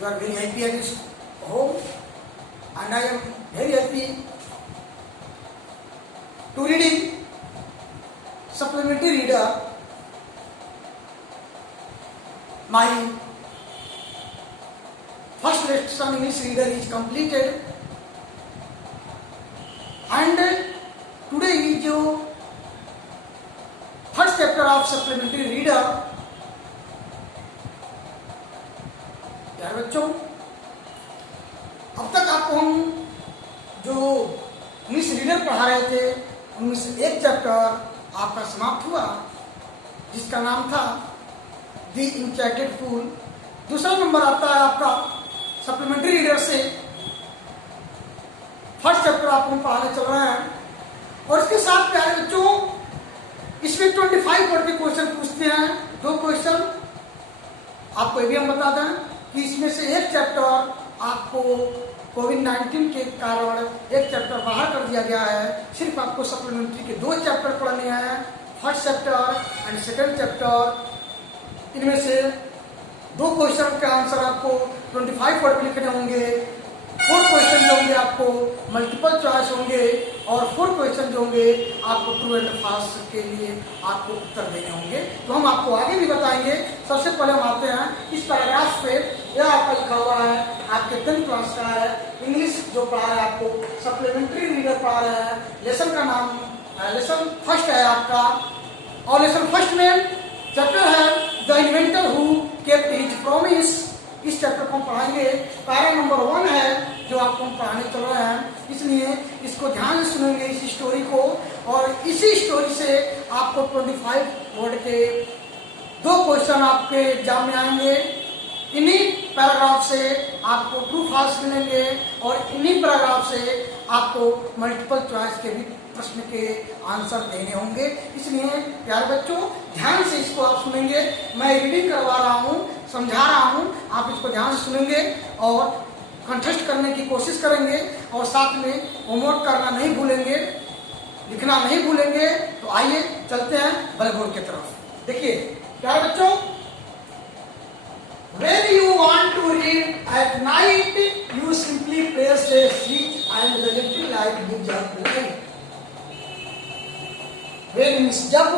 You are very happy at this home, and I am very happy to reading supplementary reader. My first lesson English reader is completed, and today is your first chapter of supplementary reader. प्यारे बच्चों, अब तक आपको हम जो English reader पढ़ा रहे थे उनमें से एक चैप्टर आपका समाप्त हुआ जिसका नाम था द इंचैंटेड फूल। दूसरा नंबर आता है आपका सप्लीमेंट्री रीडर से फर्स्ट चैप्टर आपको हम पढ़ाने चल रहे हैं, और इसके साथ प्यारे बच्चों इसमें 25 वर्ड के क्वेश्चन पूछते हैं। दो क्वेश्चन आपको ये भी हम बता दें कि इसमें से एक चैप्टर आपको कोविड-19 के कारण एक चैप्टर बाहर कर दिया गया है। सिर्फ आपको सप्लीमेंट्री के 2 चैप्टर पढ़ने हैं, first chapter and second chapter. इनमें से 2 क्वेश्चन के आंसर आपको 25 वर्ड में लिखने होंगे, 4 क्वेश्चन जो होंगे आपको मल्टीपल चॉइस होंगे, और 4 क्वेश्चन जो होंगे आपको ट्रू एंड फॉल्स के लिए आपको उत्तर देने होंगे। तो हम आपको आगे भी बताएंगे। सबसे पहले हम आते हैं इस पैराग्राफ पे। यह आपका लिखा हुआ है, आपके 10th क्लास का है, इंग्लिश जो पढ़ा है आपको सप्लीमेंट्री रीडर पढ़ा रहे हैं। लेसन का नाम लेसन फर्स्ट है आपका, और लेसन फर्स्ट में चैप्टर है the inventor who kept his promise. इस चैप्टर को हम पढ़ाएंगे। पैरा नंबर 1 है जो आपको हम पढ़ाने चल रहे हैं, इसलिए इसको ध्यान से सुनेंगे इस स्टोरी को, और इसी स्टोरी से आपको 25 वर्ड के 2 क्वेश्चन आपके एग्जाम में आएंगे। इन्हीं पैराग्राफ से आपको ट्रू फॉल्स मिलेंगे, और इन्हीं पैराग्राफ से आपको मल्टीपल चॉइस के भी प्रश्न के आंसर देने होंगे। इसलिए प्यारे बच्चों ध्यान से इसको आप सुनेंगे। मैं रीडिंग करवा रहा हूँ, समझा रहा हूँ, आप इसको ध्यान से सुनेंगे और कंटेस्ट करने की कोशिश करेंगे, और साथ में होमवर्क करना नहीं भूलेंगे, लिखना नहीं भूलेंगे। तो आइए चलते हैं ब्लैक बोर्ड की तरफ। देखिए प्यारे बच्चों, when you want to read at night you simply press a switch and the electric light gives up light. when miss जब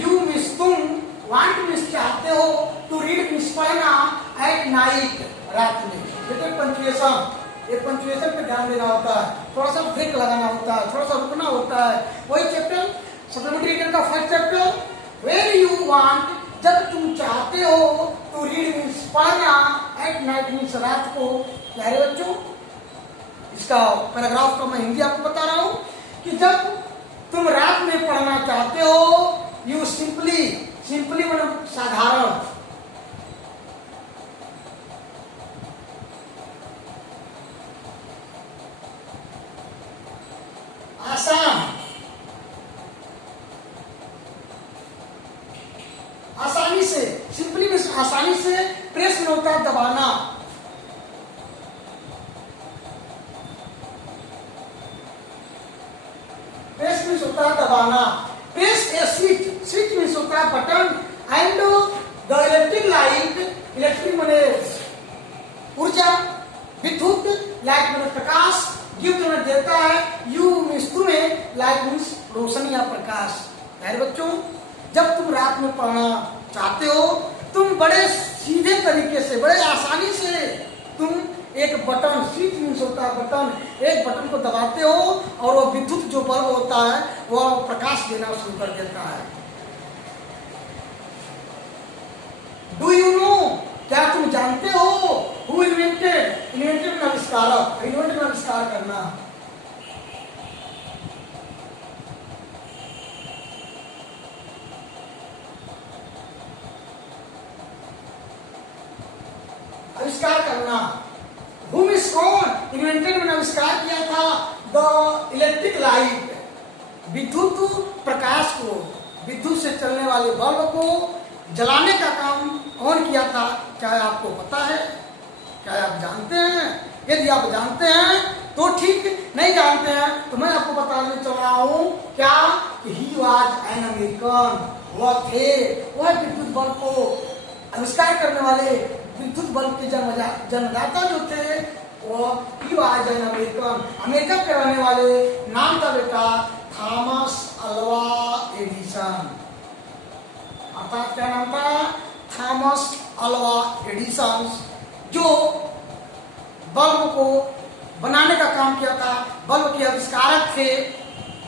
you miss तुम want miss चाहते हो to read miss पढ़ना at night रात में। देखो पंचुएशन, ये punctuation पे ध्यान देना होता है, थोड़ा सा ब्रेक लगाना होता है, थोड़ा सा रुकना होता है। वही चैप्टर सप्लीमेंट्री रीडर का first chapter when you want जब तुम चाहते हो टू रीड मीन्स पढ़ना, एट नाइट मीन्स रात को। प्यारे बच्चों, इसका पैराग्राफ का मैं हिंदी आपको बता रहा हूं कि जब तुम रात में पढ़ना चाहते हो यू सिंपली, सिंपली मतलब साधारण, आसान, आसानी से, सिंपली में आसानी से, प्रेस में होता है दबाना, प्रेस में होता है दबाना। प्रेस ए स्विच, स्विच में होता है button, and the electric light, electric माने ऊर्जा, विद्युत, लाइट माने प्रकाश, गिफ्ट में देता है, यू मीन्स तुम्हें, लाइट मीन्स रोशनी या प्रकाश। प्यारे बच्चों, जब तुम रात में पढ़ना चाहते हो तुम बड़े सीधे तरीके से, बड़े आसानी से तुम एक बटन, स्विच मीन्स होता है बटन, एक बटन को दबाते हो और वो विद्युत जो बल्ब होता है वह प्रकाश देना शुरू कर देता है। डू यू नो, क्या तुम जानते हो, हु इन्वेंटेड, इन्वेंटेड आविष्कारक, इन्वेंटेड आविष्कार करना। आविष्कार करना, हुम इज कौन, इन्वेंटेड में आविष्कार किया था द इलेक्ट्रिक लाइट, विद्युत प्रकाश को, विद्युत से चलने वाले बल्ब को जलाने का काम कौन किया था, क्या आपको पता है, क्या आप जानते हैं? यदि आप जानते हैं तो ठीक, नहीं जानते हैं तो मैं आपको बताने चल रहा हूं क्या कि ही वाज एन अमेरिकन, वह थे, वह विद्युत बल्ब को आविष्कार करने वाले विद्युत बल्ब के जन्मदाता जो थे वो ही आज अमेरिकन, अमेरिका के रहने वाले, नाम था बेटा थॉमस अल्वा एडिसन। अर्थात क्या नाम था? थॉमस अल्वा एडिसन, जो बल्ब को बनाने का काम किया था, बल्ब के आविष्कारक थे,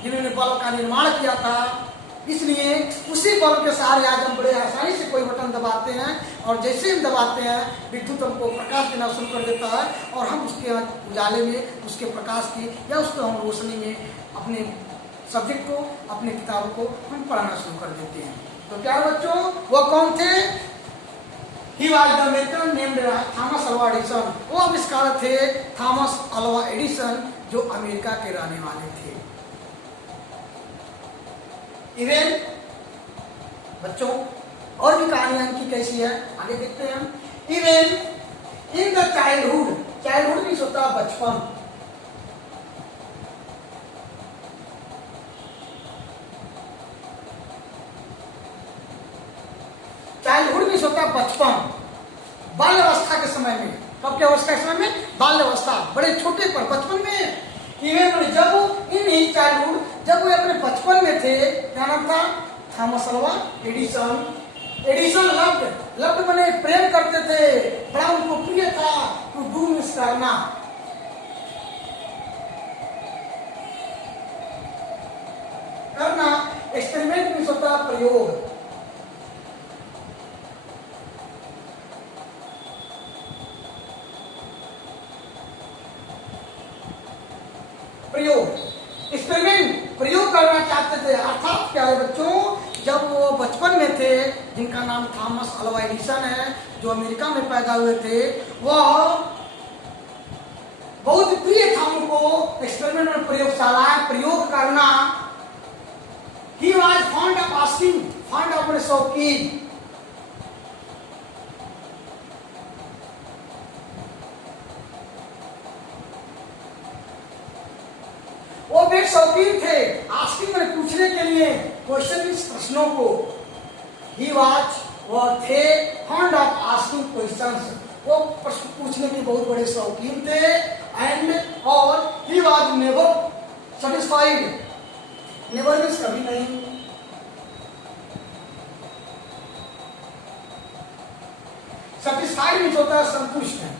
जिन्होंने बल्ब का निर्माण किया था। इसलिए उसी बल्ब के सहारे आज हम बड़े आसानी से कोई बटन दबाते हैं और जैसे हम दबाते हैं विद्युत हमको प्रकाश देना शुरू कर देता है और हम उसके उजाले में, उसके प्रकाश की या उसको हम रोशनी में अपने सब्जेक्ट को, अपने किताबों को हम पढ़ना शुरू कर देते हैं। तो क्या बच्चों, वो कौन थे? He was the American named Thomas Alva Edison. वो आविष्कारक थे थॉमस अल्वा एडिसन, जो अमेरिका के रहने वाले थे। इवन बच्चों और भी कहानियां इनकी कैसी है आगे देखते हैं हम। Even in the childhood, childhood means होता है बचपन। चाइल्डहुड मीन्स होता है बचपन, बाल्यावस्था के समय में। कब क्या अवस्था के समय में? बाल्यावस्था, बड़े छोटे पर, बचपन में। इवन जब इन ही चाइल्डहुड, जब वो अपने बचपन में थे, क्या नाम था? Thomas Alva Edison. Edison loved बने प्रेम करते थे, बड़ा उनको प्रिय था टू डू मीन्स करना। करना, एक्सपेरिमेंट मीन्स होता है प्रयोग। प्रयोग, एक्सपेरिमेंट, प्रयोग करना चाहते थे। अर्थात क्या है बच्चों, जब वो बचपन में थे, जिनका नाम थॉमस अल्वा एडिसन है, जो अमेरिका में पैदा हुए थे, वह बहुत प्रिय था उनको एक्सपेरिमेंट में, प्रयोगशालाएं प्रयोग करना। He was fond of asking, fond of शौकीन। वो भी शौकीन थे आस्किंग में, पूछने के लिए, क्वेश्चन मीन्स प्रश्नों को। ही वाज, वो थे फॉन्ड ऑफ आस्किंग क्वेश्चंस, वो प्रश्न पूछने के बहुत बड़े शौकीन थे। एंड और he was never satisfied, never means कभी नहीं, सेटिस्फाइड मीन्स होता है संतुष्ट है।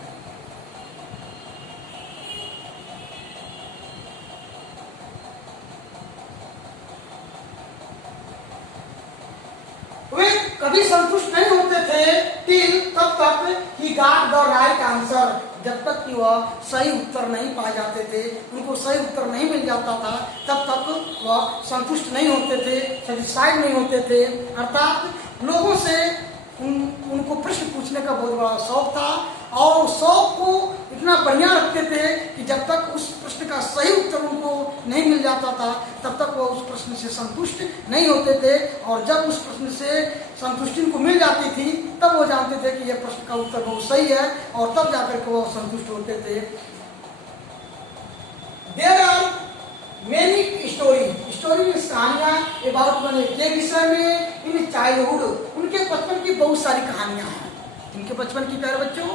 कभी संतुष्ट नहीं होते थे टिल, तब तक he got the right answer, जब तक कि वह सही उत्तर नहीं पा जाते थे, उनको सही उत्तर नहीं मिल जाता था, तब तक वह संतुष्ट नहीं होते थे, सेटिस्फाइड नहीं होते थे। अर्थात लोगों से उनको प्रश्न पूछने का बहुत बड़ा शौक था और शौक को इतना बढ़िया रखते थे कि जब तक उस प्रश्न का सही उत्तर उनको नहीं मिल जाता था, तब तक वो उस प्रश्न से संतुष्ट नहीं होते थे। और जब उस प्रश्न से संतुष्टि उनको मिल जाती थी, तब वो जानते थे कि यह प्रश्न का उत्तर बहुत सही है, और तब जाकर के वो संतुष्ट होते थे। देयर आर मेनी स्टोरी कहानियां अबाउट मैंने के विषय में इन चाइल्डहुड, उनके बचपन की बहुत सारी कहानियां हैं। इनके बचपन की प्यारे बच्चों,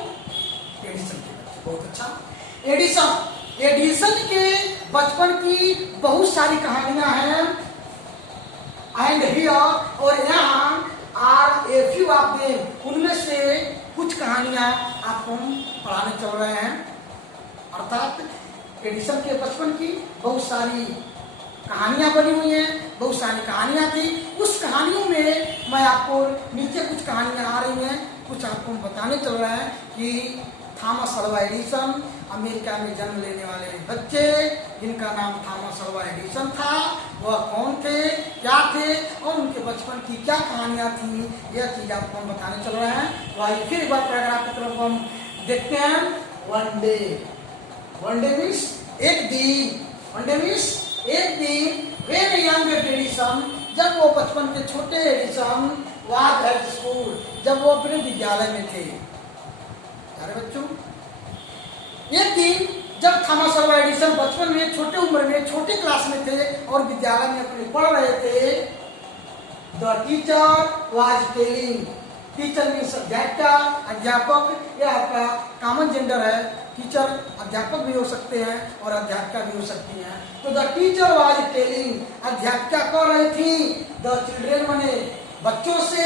एडिसन के बच्चे, बहुत अच्छा। एडिसन के बचपन की बहुत सारी कहानियां हैं। एंड हियर, और यहाँ are a few of them, उनमें से कुछ कहानियां आपको हम पढ़ाने चल रहे हैं। अर्थात एडिसन के बचपन की बहुत सारी कहानियां बनी हुई हैं, बहुत सारी कहानियां थी। उस कहानियों में मैं आपको नीचे कुछ कहानियां आ रही हैं, कुछ आपको बताने चल रहे हैं कि थॉमस अल्वा एडिसन अमेरिका में जन्म लेने वाले बच्चे जिनका नाम थॉमस अल्वा एडिसन था, वह कौन थे, क्या थे और उनके बचपन की क्या कहानियां थी, यह चीज आपको हम बताने चल रहे हैं। वही फिर एक बार पैराग्राफ की तरफ हम देखते हैं। One day, one day means एक दिन, वन डे मीन्स एक दिन, वेन यंग एडिसन, जब वो बचपन के छोटे एडिसन वाज एट स्कूल, जब वो अपने विद्यालय में थे। अरे बच्चों, एक दिन जब थॉमस अल्वा एडिसन बचपन में, छोटे उम्र में, छोटे क्लास में थे और विद्यालय में अपने पढ़ रहे थे, the teacher was telling, teacher means अध्यापिका, अध्यापक, यह आपका कॉमन जेंडर है। टीचर अध्यापक भी हो सकते हैं और अध्यापिका भी हो सकती हैं। तो द टीचर वाज टेलिंग, अध्यापिका कह रही थी, द चिल्ड्रेन माने बच्चों से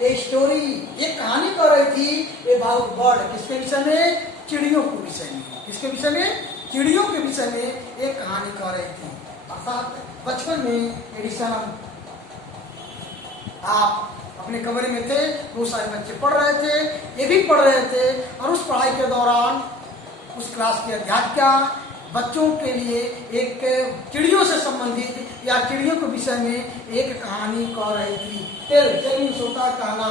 ए स्टोरी, एक कहानी कह रही थी अबाउट बर्ड, किसके विषय में? चिड़ियों के विषय में। किसके विषय में? चिड़ियों के विषय में एक कहानी कह रही थी। अर्थात बचपन में एडिसन आप अपने कमरे में थे, बहुत सारे बच्चे पढ़ रहे थे, ये भी पढ़ रहे थे, और उस पढ़ाई के दौरान उस क्लास की अध्यापिका बच्चों के लिए एक चिड़ियों से संबंधित या चिड़ियों के विषय में एक कहानी कह रही थी। टेल मीन्स होता है कहना।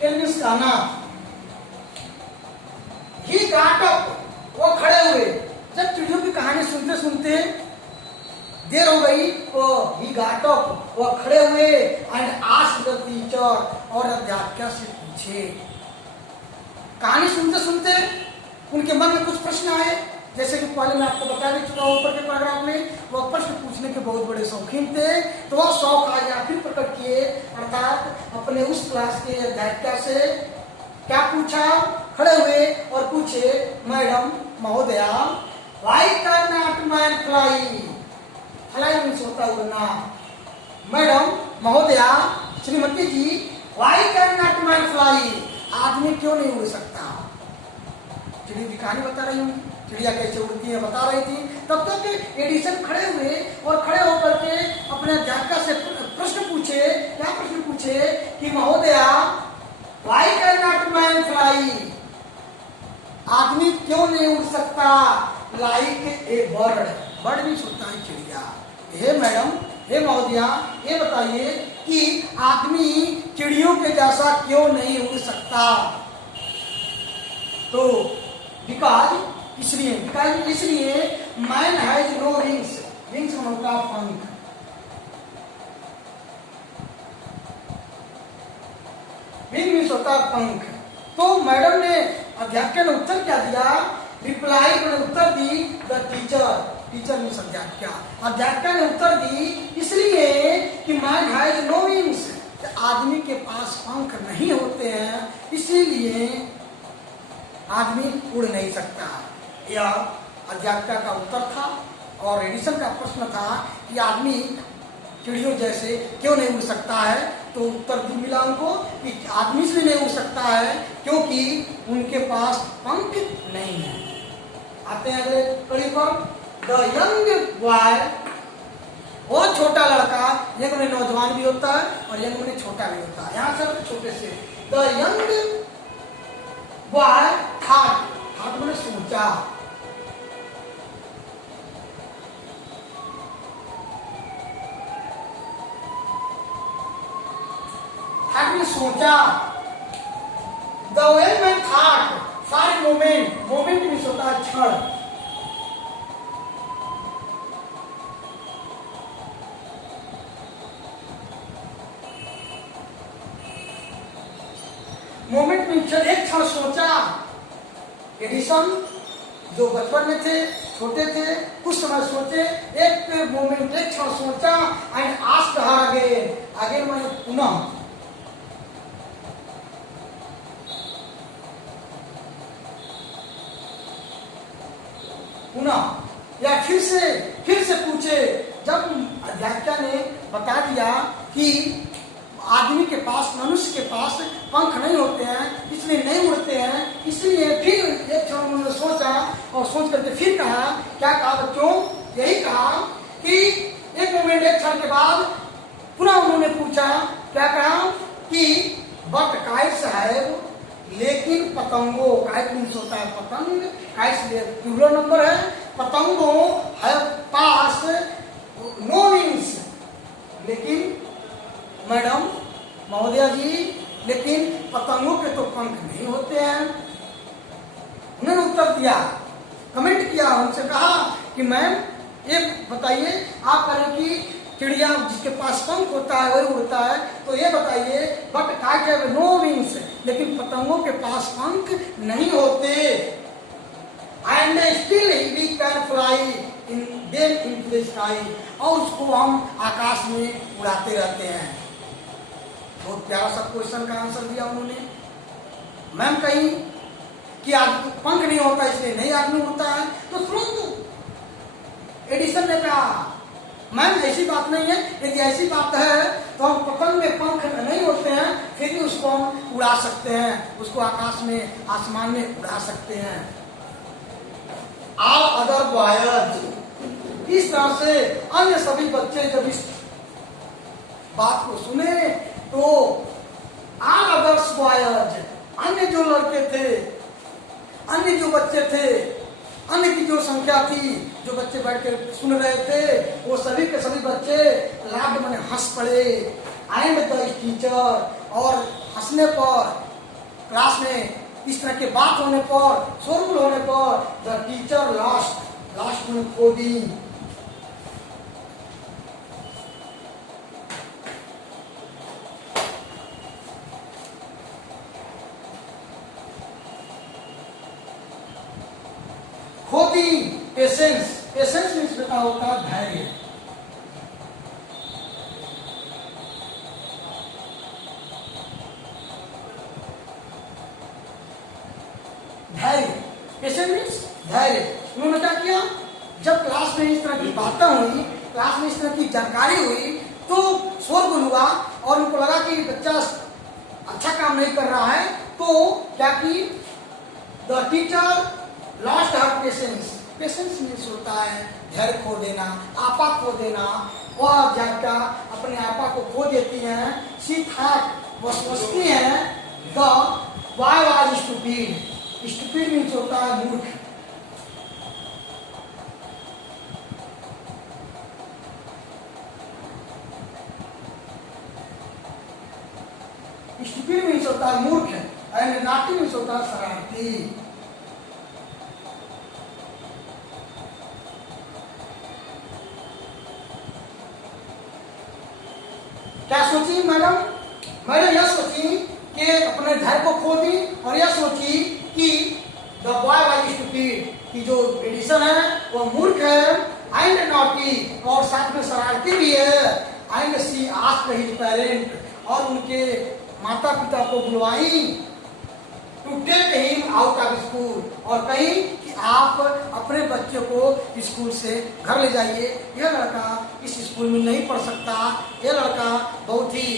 टेल मीन्स कहना। ही गॉट अप, वो खड़े हुए। जब चिड़ियों की कहानी सुनते सुनते देर हो गई तो ही गॉट अप, वो खड़े हुए एंड आस्क्ड द टीचर, और अध्यापिका से पूछे। कहानी सुनते सुनते उनके मन में कुछ प्रश्न आए, जैसे कि पहले मैं आपको बता भी चुका हूं ऊपर के पैराग्राफ में, वो प्रश्न पूछने के बहुत बड़े शौकीन थे। तो वह शौक आज आखिर प्रकट किए, अर्थात अपने उस क्लास के अध्यापिका से क्या पूछा? खड़े हुए और पूछे, मैडम महोदया, why can not man fly? Fly means होता है उड़ना। मैडम महोदया, Shrimati ji, why can not man fly? आदमी क्यों नहीं उड़ सकता? चिड़िया की कहानी बता रही हूँ, चिड़िया कैसे उड़ती है बता रही थी। तब तक एडिसन खड़े हुए और खड़े होकर के अपने अध्यापिका से प्रश्न पूछे। क्या प्रश्न पूछे? कि महोदया, why can not man fly? आदमी क्यों नहीं उड़ सकता? लाइक ए बर्ड, बर्ड भी होता है चिड़िया। हे मैडम, हे महोदया, ये बताइए कि आदमी चिड़ियों के जैसा क्यों नहीं उड़ सकता? तो बिकॉज इसलिए man has no wings, wings होता है पंख। विंग मीन्स होता है पंख। तो मैडम ने, अध्यापिका ने उत्तर क्या दिया? रिप्लाई ने उत्तर दी द टीचर, टीचर मीन्स अध्यापिका, अध्यापिका ने उत्तर दी इसलिए कि मैन हैज नो विंग्स, आदमी के पास पंख नहीं होते हैं, इसीलिए आदमी उड़ नहीं सकता। यह अध्यापिका का उत्तर था। और एडिसन का प्रश्न था कि आदमी चिड़ियों जैसे क्यों नहीं उड़ सकता है? तो उत्तर भी मिला उनको कि आदमी इसलिए नहीं उड़ सकता है क्योंकि उनके पास पंख नहीं है। आते हैं अगले कड़ी पर। द यंग बॉय, वो छोटा लड़का, यंग में नौजवान भी होता है और यंग में छोटा भी होता है, यहाँ सब छोटे से। The young boy thought, thought मैंने सोचा। थॉट में सोचा। The well man thought for a moment, moment में होता है क्षण। मोमेंट में एक क्षण सोचा। एडिसन जो बचपन में थे, छोटे थे, कुछ समय सोचे, एक मोमेंट, एक क्षण सोचा and asked her again, again मैंने पुनः, पुनः या फिर से पूछे। जब अध्यापिका ने बता दिया कि आदमी के पास, मनुष्य के पास पंख नहीं होते हैं, इसलिए नहीं उड़ते हैं, इसलिए फिर एक क्षण उन्होंने सोचा और सोच करके फिर कहा, क्या कहा बच्चों? यही कहा कि एक मोमेंट, एक क्षण के बाद पुनः उन्होंने पूछा। क्या कहा? कि बट काइट्स हैव, लेकिन पतंगों, काइट मीन्स होता है पतंग, काइट्स प्लूरल नंबर है, पतंगों हैव पास नो विंग्स, लेकिन मैडम महोदया जी, लेकिन पतंगों के तो पंख नहीं होते हैं। उन्होंने उत्तर दिया, कमेंट किया, उनसे कहा कि मैम ये बताइए, आप करें कि चिड़िया जिसके पास पंख होता है वही उड़ता है, तो ये बताइए but kite have no wings, लेकिन पतंगों के पास पंख नहीं होते। And still we can fly, into the sky, और उसको हम आकाश में उड़ाते रहते हैं। बहुत प्यारा सा क्वेश्चन का आंसर दिया उन्होंने। मैम कहीं कि पंख नहीं होता इसलिए नहीं आदमी उड़ता है, तो सुनो तो एडिसन ने कहा मैम ऐसी बात नहीं है, यदि ऐसी बात है तो हम पतंग में पंख नहीं होते हैं फिर भी उसको हम उड़ा सकते हैं, उसको आकाश में आसमान में उड़ा सकते हैं। ऑल अदर बॉयज, इस तरह से अन्य सभी बच्चे जब इस बात को सुने तो ऑल अदर्स बॉयज, अन्य जो लड़के थे, अन्य जो बच्चे थे, अन्य की जो संख्या थी, जो बच्चे बैठ कर सुन रहे थे, वो सभी के सभी बच्चे लाड में हंस पड़े। एंड द टीचर, और हंसने पर, क्लास में इस तरह के बात होने पर, शोरगुल होने पर, द टीचर लास्ट में खो दी। खोदी पेशेंस, पेशेंस मीन्स बेटा होता है धैर्य। धैर्य, पेशेंस मीन्स धैर्य। उन्होंने क्या किया, जब क्लास में इस तरह की बातें हुई, क्लास में इस तरह की जानकारी हुई, तो शोरगुल हुआ और उनको लगा कि बच्चा अच्छा काम नहीं कर रहा है, तो क्या की the teacher lost her patience. Patience means होता है धैर्य खो देना, आपा खो देना। वह जाकर अपने आपा को खो देती हैं। शी थॉट, वह सोचती हैं the boy was stupid. Stupid means होता है मूर्ख। स्टूपिड मीन्स होता है मूर्ख एंड नॉटी मीन्स होता है शरारती। क्या सोची मैडम? मैडम यह सोची कि अपने धैर्य को खो दी और यह सोची कि द बॉय वाज स्टूपिड, कि जो एडिसन है वो मूर्ख है एंड नॉटी, और साथ में शरारती भी है। And she asked his parent, और उनके माता पिता को बुलवाई to take him out of school, और कही कि आप अपने बच्चे को स्कूल से घर ले जाइए, यह लड़का इस स्कूल में नहीं पढ़ सकता, यह लड़का बहुत ही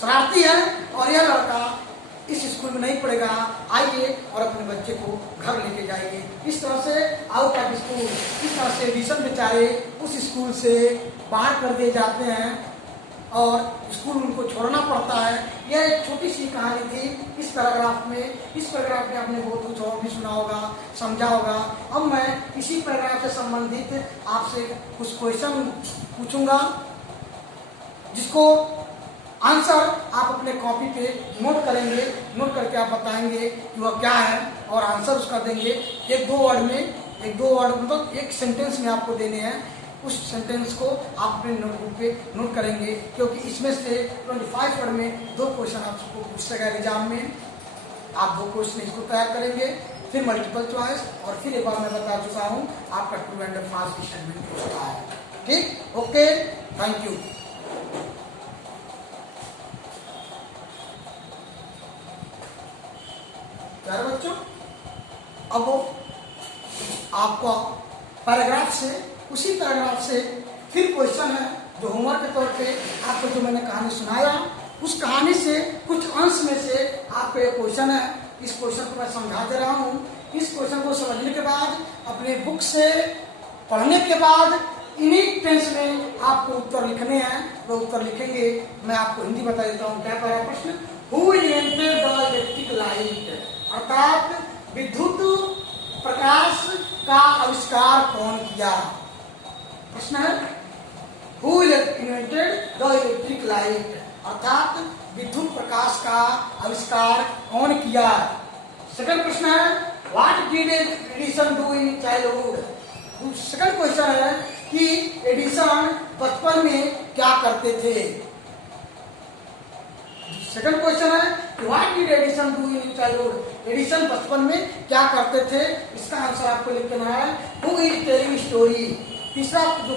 शरारती है और यह लड़का इस स्कूल में नहीं पढ़ेगा, आइए और अपने बच्चे को घर लेके जाइए। इस तरह से आउट ऑफ स्कूल, इस तरह से एडिसन बेचारे उस स्कूल से बाहर कर दिए जाते हैं और स्कूल उनको छोड़ना पड़ता है। यह एक छोटी सी कहानी थी इस पैराग्राफ में। इस पैराग्राफ में आपने बहुत कुछ और भी सुना होगा, समझा होगा। अब मैं इसी पैराग्राफ से संबंधित आपसे कुछ क्वेश्चन पूछूंगा, जिसको आंसर आप अपने कॉपी पे नोट करेंगे, नोट करके आप बताएंगे कि वह क्या है और आंसर उसका देंगे। एक दो वर्ड मतलब एक सेंटेंस में आपको देने हैं। उस सेंटेंस को आप अपने नोटबुक पे नोट करेंगे, क्योंकि इसमें से 25 वर्ड में 2 क्वेश्चन आपको पूछ सकेगा एग्जाम में। आप 2 क्वेश्चन इसको तैयार करेंगे, फिर मल्टीपल चॉइस, और फिर एक बार मैं बता चुका हूँ आपका ट्रू एंड फॉल्स स्टेटमेंट पूछता है। ठीक, ओके, थैंक यू। प्यारे बच्चों, अब आपको पैराग्राफ से, उसी पैराग्राफ से फिर क्वेश्चन है जो होमवर्क के तौर पे आपको जो मैंने कहानी सुनाया, उस कहानी से कुछ अंश में से आपको एक क्वेश्चन है। इस क्वेश्चन को मैं समझा दे रहा हूँ। इस क्वेश्चन को समझने के बाद, अपने बुक से पढ़ने के बाद, इन्हीं टेंस में आपको उत्तर लिखने हैं। वो उत्तर लिखेंगे, मैं आपको हिंदी बता देता हूँ। क्या पहला प्रश्न, who invented the electric light, अर्थात विद्युत प्रकाश का आविष्कार कौन किया। प्रश्न है, who invented the electric light, अर्थात विद्युत प्रकाश का आविष्कार कौन किया। सेकंड प्रश्न है, what did Edison do in childhood. Second question है कि एडिसन बचपन में क्या करते थे। सेकंड क्वेश्चन है, what did Edison do in childhood, Edison बचपन में क्या करते थे, इसका आंसर आपको लिखना है हु इज टेलिंग स्टोरी। तीसरा जो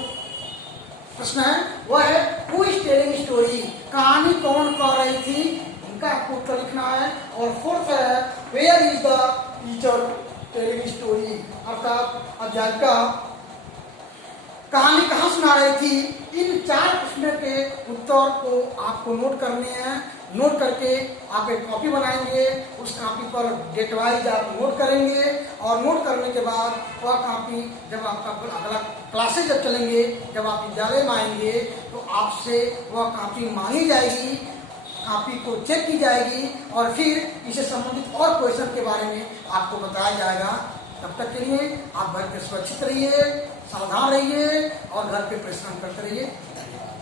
प्रश्न है वह है हु इज टेलिंग स्टोरी, कहानी कौन कह रही थी, इनका आपको उत्तर लिखना है। और फोर्थ है where is the teacher telling story, अर्थात अध्यापिका कहानी कहाँ सुना रही थी। इन 4 प्रश्नों के उत्तर को आपको नोट करने हैं। नोट करके आप एक कॉपी बनाएंगे, उस कॉपी पर डेट वाइज आप नोट करेंगे और नोट करने के बाद वह कॉपी जब आपका अगला क्लासेज जब चलेंगे, जब आप विद्यालय में आएंगे तो आपसे वह कॉपी मांगी जाएगी, कॉपी को चेक की जाएगी और फिर इससे संबंधित और क्वेश्चन के बारे में आपको बताया जाएगा। तब तक के लिए आप घर पे सुरक्षित रहिए, सावधान रहिए और घर पे परिश्रम करते रहिए। धन्यवाद।